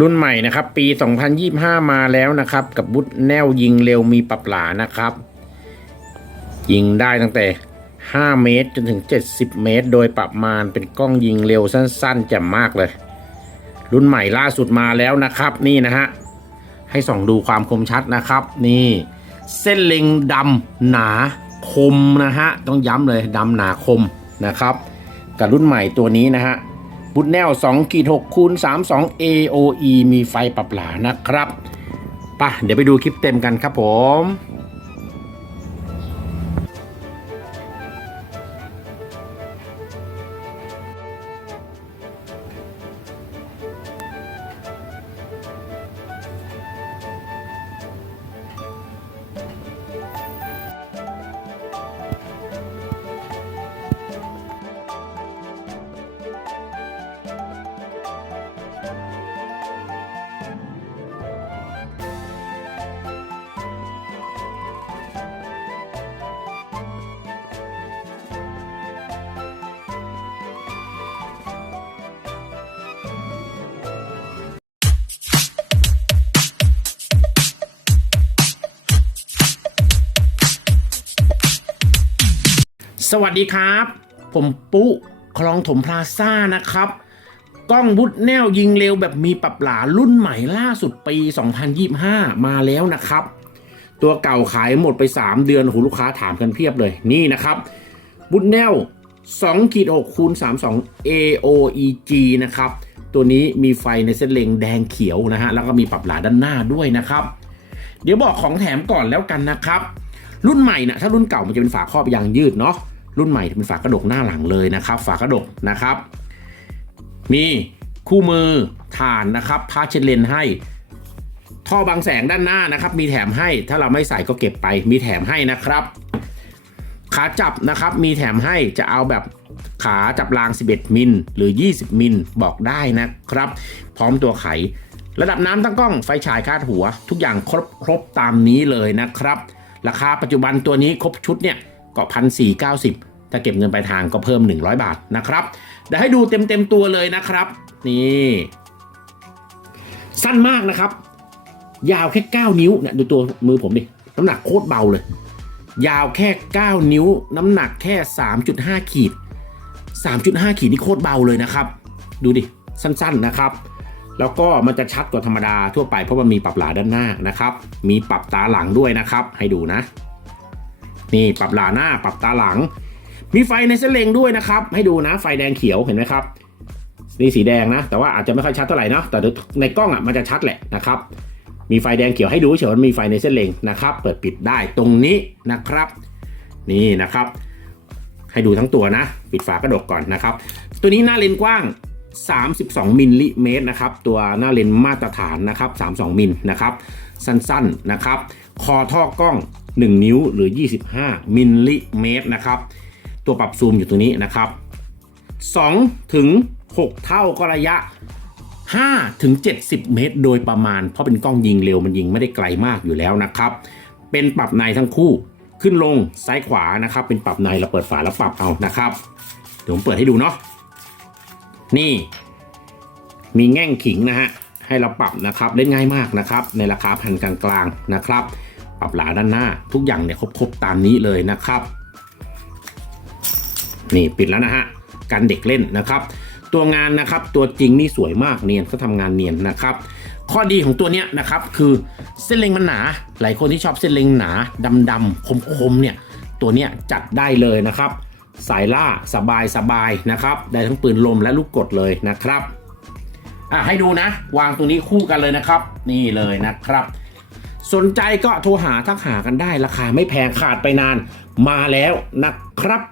รุ่นใหม่นะครับ ปี 2025 มาแล้วนะครับ กับบุตแนวยิงเร็วมีปรับหลานะครับ ยิงได้ตั้งแต่ 5 เมตรจนถึง 70 เมตร โดยประมาณเป็นกล้องยิงเร็วสั้นๆแจ่มมากเลย รุ่นใหม่ล่าสุดมาแล้วนะครับ นี่นะฮะ ให้ส่องดูความคมชัดนะครับ นี่ เส้นเล็งดำหนาคมนะฮะ ต้องย้ำเลยดำหนาคมนะครับ กับรุ่นใหม่ตัวนี้นะฮะ บุตแนว2กีด6คูณ32 AOE มีไฟปรับหลานะครับป่ะเดี๋ยวไปดูคลิปเต็มกันครับผม สวัสดีครับ ผมปุ๊คลองถมพลาซ่านะครับ กล้องบุตแนวยิงเร็วแบบมีปรับหลารุ่นใหม่ล่าสุดปี 2025 มาแล้วนะครับ ตัวเก่าขายหมดไป 3 เดือนโอ้โหลูกค้าถามกันเพียบเลยนี่นะครับ บุตแนว2ขีด6คูณ32 AOEG นะครับ ตัวนี้มีไฟในเส้นเลงแดงเขียวนะฮะ แล้วก็มีปรับหลาด้านหน้าด้วยนะครับ เดี๋ยวบอกของแถมก่อนแล้วกันนะครับรุ่นใหม่นะถ้ารุ่นเก่ามันจะเป็นฝาครอบยางยืดเนาะ รุ่นใหม่เป็นฝากระดกหน้าหลังเลยนะครับ ฝากระดกนะครับ มีคู่มือฐานนะครับพาเชนเลนให้ ท่อบางแสงด้านหน้านะครับ มีแถมให้ถ้าเราไม่ใส่ก็เก็บไป มีแถมให้นะครับ ขาจับนะครับมีแถมให้จะเอาแบบขาจับราง 11 มิลหรือ 20 มิลบอกได้นะครับ พร้อมตัวไข ระดับน้ำตั้งกล้องไฟฉายคาดหัว ทุกอย่างครบครบตามนี้เลยนะครับ ราคาปัจจุบันตัวนี้ครบชุดเนี่ย ก็พันสี่เก้าสิบถ้าเก็บเงินปลายทางก็เพิ่ม 100 บาทนะครับเดี๋ยวให้ดูเต็มเต็มตัวเลยนะครับ นี่ สั้นมากนะครับ ยาวแค่ 9 นิ้วเนี่ยดูตัวมือผมดิน้ำหนักโคตรเบาเลย ยาวแค่ 9 นิ้ว น้ำหนักแค่ 3.5 ขีด 3.5 ขีดนี่โคตรเบาเลยนะครับ ดูดิสั้นๆนะครับ แล้วก็มันจะชัดกว่าธรรมดาทั่วไปเพราะมันมีปรับหลาด้านหน้านะครับ มีปรับตาหลังด้วยนะครับ ให้ดูนะ นี่ปรับหลาหน้าปรับตาหลัง มีไฟในเส้นเลงด้วยนะครับ ให้ดูนะไฟแดงเขียวเห็นไหมครับนี่สีแดงนะ แต่ว่าอาจจะไม่ค่อยชัดเท่าไหร่นะแต่ในกล้องอะมันจะชัดแหละนะครับ มีไฟแดงเขียวให้ดูเฉยๆว่ามีไฟในเส้นเลงนะครับ เปิดปิดได้ตรงนี้นะครับ นี่นะครับ ให้ดูทั้งตัวนะ ปิดฝากระดกก่อนนะครับ ตัวนี้หน้าเลนกว้าง 32มิลลิเมตรนะครับ ตัวหน้าเลนมาตรฐานนะครับ 32มิลนะครับ สั้นๆนะครับ คอท่อกล้อง 1 นิ้วหรือ 25 มิลลิเมตรนะครับ ตัวปรับซูมอยู่ตรงนี้นะครับ2ถึง 6 เท่าก็ระยะ5ถึง70 เมตร โดยประมาณ เพราะเป็นกล้องยิงเร็วมันยิงไม่ได้ไกลมากอยู่แล้วนะครับ เป็นปรับในทั้งคู่ขึ้นลงซ้ายขวานะครับ เป็นปรับในเราเปิดฝาแล้วปรับเอานะครับ เดี๋ยวผมเปิดให้ดูเนาะนี่ มีแง่งขิงนะฮะให้เราปรับนะครับเล่นง่ายมากนะครับ ในราคาพันกลางๆนะครับ ปรับหลาด้านหน้า ทุกอย่างเนี่ยครบๆตามนี้เลยนะครับ นี่ปิดแล้วนะฮะการเด็กเล่นนะครับ ตัวงานนะครับตัวจริงนี่สวยมากเนียนเขาทำงานเนียนนะครับข้อดีของตัวเนี้ยนะครับคือเส้นเล็งมันหนา หลายคนที่ชอบเส้นเล็งหนาดำๆคมๆเนี่ยตัวเนี้ยจัดได้เลยนะครับ สายล่าสบายสบายๆนะครับ ได้ทั้งปืนลมและลูกกดเลยนะครับอะให้ดูนะ วางตรงนี้คู่กันเลยนะครับ นี่เลยนะครับ สนใจก็โทรหาทักหากันได้ราคาไม่แพงขาดไปนานมาแล้วนะครับ